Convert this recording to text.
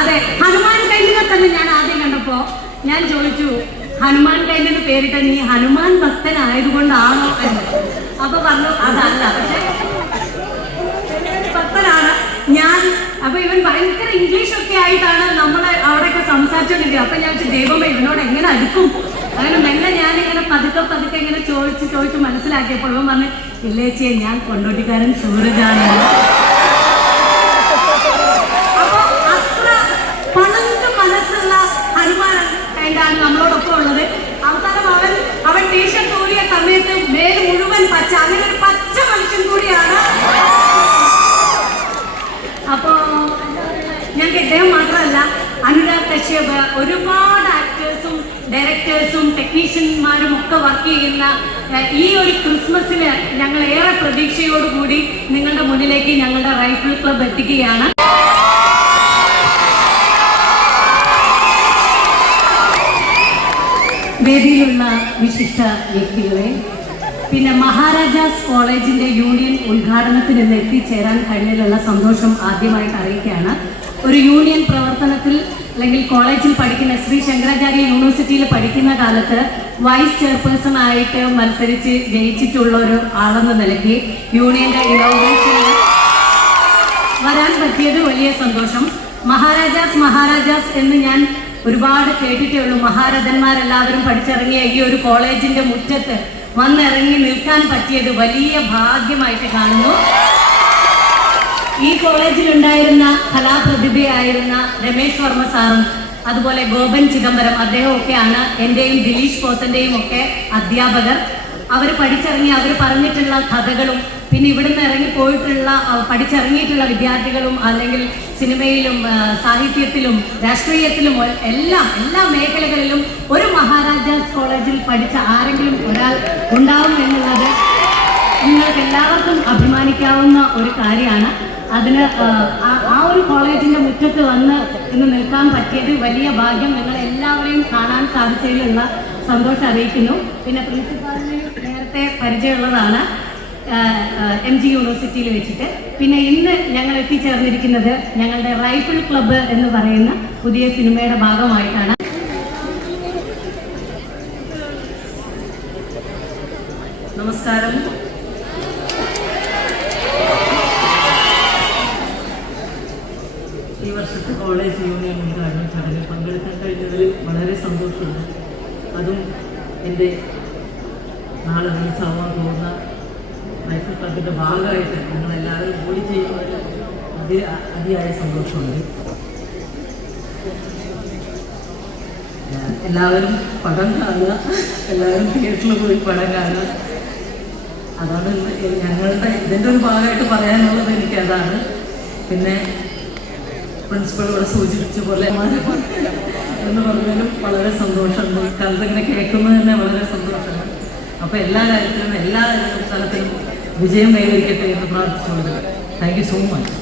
അതെ, ഹനുമാൻ കൈലിനെ തന്നെ ഞാൻ ആദ്യം കണ്ടപ്പോ ഞാൻ ചോദിച്ചു, ഹനുമാൻ കൈലിന് പേരിട്ട നീ ഹനുമാൻ ഭക്തനായതുകൊണ്ടാണോ എന്ന്. അപ്പൊ പറഞ്ഞു അതല്ല, പക്ഷെ ഭക്തനാണ് ഞാൻ. അപ്പൊ ഇവൻ ഭയങ്കര ഇംഗ്ലീഷൊക്കെ ആയിട്ടാണ് നമ്മളെ അവിടെയൊക്കെ സംസാരിച്ചോണ്ടിരിക്കുന്നത്. അപ്പൊ ഞാൻ ദൈവമേ ഇവനോട് എങ്ങനെ അടുക്കും. അങ്ങനെ മെല്ലെ ഞാനിങ്ങനെ പതുക്കെ ഇങ്ങനെ ചോദിച്ച് മനസ്സിലാക്കിയപ്പോൾ ഇവൻ പറഞ്ഞു, ഇല്ലേച്ചിയെ ഞാൻ കൊണ്ടോട്ടിക്കാരൻ സൂരജാണ്. അപ്പൊ അത്ര പണന്ത് മനസ്സുള്ള ഹനുമാൻ കൈലാണ് നമ്മളോടൊപ്പം ഉള്ളത്. അവസാനം അവൻ ടീഷർട്ട് ഊരിയ സമയത്ത് മേല് മുഴുവൻ പച്ച, അങ്ങനെ ഒരു പച്ച മനുഷ്യൻ കൂടിയാണ്. അപ്പോ ഞങ്ങൾക്ക് ഇദ്ദേഹം മാത്രമല്ല, അനുരാഗ് കശ്യപ്, ഒരുപാട് ആക്ടേഴ്സും ഡയറക്ടേഴ്സും ടെക്നീഷ്യന്മാരും ഒക്കെ വർക്ക് ചെയ്യുന്ന ഈ ഒരു ക്രിസ്മസിന് ഞങ്ങൾ ഏറെ പ്രതീക്ഷയോടുകൂടി നിങ്ങളുടെ മുന്നിലേക്ക് ഞങ്ങളുടെ റൈഫിൾ ക്ലബ് എത്തിക്കുകയാണ്. വേദിയിലുള്ള വിശിഷ്ട വ്യക്തികളെ, പിന്നെ മഹാരാജാസ് കോളേജിന്റെ യൂണിയൻ ഉദ്ഘാടനത്തിന് ഇന്ന് എത്തിച്ചേരാൻ കഴിഞ്ഞതിലുള്ള സന്തോഷം ആദ്യമായിട്ട് അറിയിക്കുകയാണ്. ഒരു യൂണിയൻ പ്രവർത്തനത്തിൽ അല്ലെങ്കിൽ കോളേജിൽ പഠിക്കുന്ന, ശ്രീ ശങ്കരാചാര്യ യൂണിവേഴ്സിറ്റിയിൽ പഠിക്കുന്ന കാലത്ത് വൈസ് ചെയർപേഴ്സൺ ആയിട്ട് മത്സരിച്ച് ജയിച്ചിട്ടുള്ള ഒരു ആളെന്ന നിലയ്ക്ക് യൂണിയന്റെ ഇനോഗ്രേഷന് വരാൻ പറ്റിയത് വലിയ സന്തോഷം. മഹാരാജാസ് എന്ന് ഞാൻ ഒരുപാട് കേട്ടിട്ടേ ഉള്ളൂ. മഹാരഥന്മാരെല്ലാവരും പഠിച്ചിറങ്ങിയ ഈ ഒരു കോളേജിന്റെ മുറ്റത്ത് വന്നിറങ്ങി നിൽക്കാൻ പറ്റിയത് വലിയ ഭാഗ്യമായിട്ട് കാണുന്നു. ഈ കോളേജിലുണ്ടായിരുന്ന കലാപ്രതിഭയായിരുന്ന രമേശ് വർമ്മ സാറും അതുപോലെ ഗോപൻ ചിദംബരം അദ്ദേഹമൊക്കെയാണ് എൻ്റെയും ദിലീഷ് പോത്തൻ്റെയും ഒക്കെ അധ്യാപകർ. അവർ പഠിച്ചിറങ്ങി അവർ പറഞ്ഞിട്ടുള്ള കഥകളും പിന്നെ ഇവിടുന്ന് ഇറങ്ങിപ്പോയിട്ടുള്ള പഠിച്ചിറങ്ങിയിട്ടുള്ള വിദ്യാർത്ഥികളും അല്ലെങ്കിൽ സിനിമയിലും സാഹിത്യത്തിലും രാഷ്ട്രീയത്തിലും എല്ലാ മേഖലകളിലും ഒരു മഹാരാജാസ് കോളേജിൽ പഠിച്ച ആരെങ്കിലും ഒരാൾ ഉണ്ടാവും എന്നുള്ളത് നിങ്ങൾക്ക് എല്ലാവർക്കും അഭിമാനിക്കാവുന്ന ഒരു കാര്യമാണ്. അതിന് ആ ഒരു കോളേജിന്റെ മുറ്റത്ത് വന്ന് ഇന്ന് നിൽക്കാൻ പറ്റിയത് വലിയ ഭാഗ്യം. നിങ്ങളെല്ലാവരെയും കാണാൻ സാധിച്ചതിലുള്ള സന്തോഷം അറിയിക്കുന്നു. പിന്നെ പ്രിൻസിപ്പാളിന് നേരത്തെ പരിചയമുള്ളതാണ് MG യൂണിവേഴ്സിറ്റിയിൽ വെച്ചിട്ട്. പിന്നെ ഇന്ന് ഞങ്ങൾ എത്തിച്ചേർന്നിരിക്കുന്നത് ഞങ്ങളുടെ റൈഫിൾ ക്ലബ്ബ് എന്ന് പറയുന്ന പുതിയ സിനിമയുടെ ഭാഗമായിട്ടാണ്. നമസ്കാരം. ഈ വർഷത്തെ കോളേജ് യൂണിയൻ ഉദ്ഘാടന ചടങ്ങിൽ പങ്കെടുക്കാൻ കഴിഞ്ഞതിൽ വളരെ സന്തോഷമുണ്ട്. അതും എൻ്റെ നാളെ റിലീസാവാൻ പോകുന്ന റൈഫിൾ ക്ലബിൻ്റെ ഭാഗമായിട്ട് നിങ്ങളെല്ലാവരും കൂടി ചെയ്യുന്നതിൽ അതിയായ സന്തോഷമുണ്ട്. എല്ലാവരും പടം കാണുക, എല്ലാവരും തിയേറ്ററിൽ പോയി പടം കാണുക. അതാണ് ഞങ്ങളുടെ ഇതിൻ്റെ ഒരു ഭാഗമായിട്ട് പറയാനുള്ളത്. എനിക്കതാണ്. പിന്നെ പ്രിൻസിപ്പൾ ഇവിടെ സൂചിപ്പിച്ച പോലെ എന്ന് പറഞ്ഞാലും വളരെ സന്തോഷമുണ്ട്. കാലത്ത് ഇങ്ങനെ കേൾക്കുന്നത് തന്നെ വളരെ സന്തോഷമാണ്. അപ്പോൾ എല്ലാ കാര്യത്തിലും എല്ലാ തലത്തിലും വിജയം കൈവരിക്കട്ടെ എന്ന് പ്രാർത്ഥിച്ചുകൊണ്ട് താങ്ക് യു സോ മച്ച്.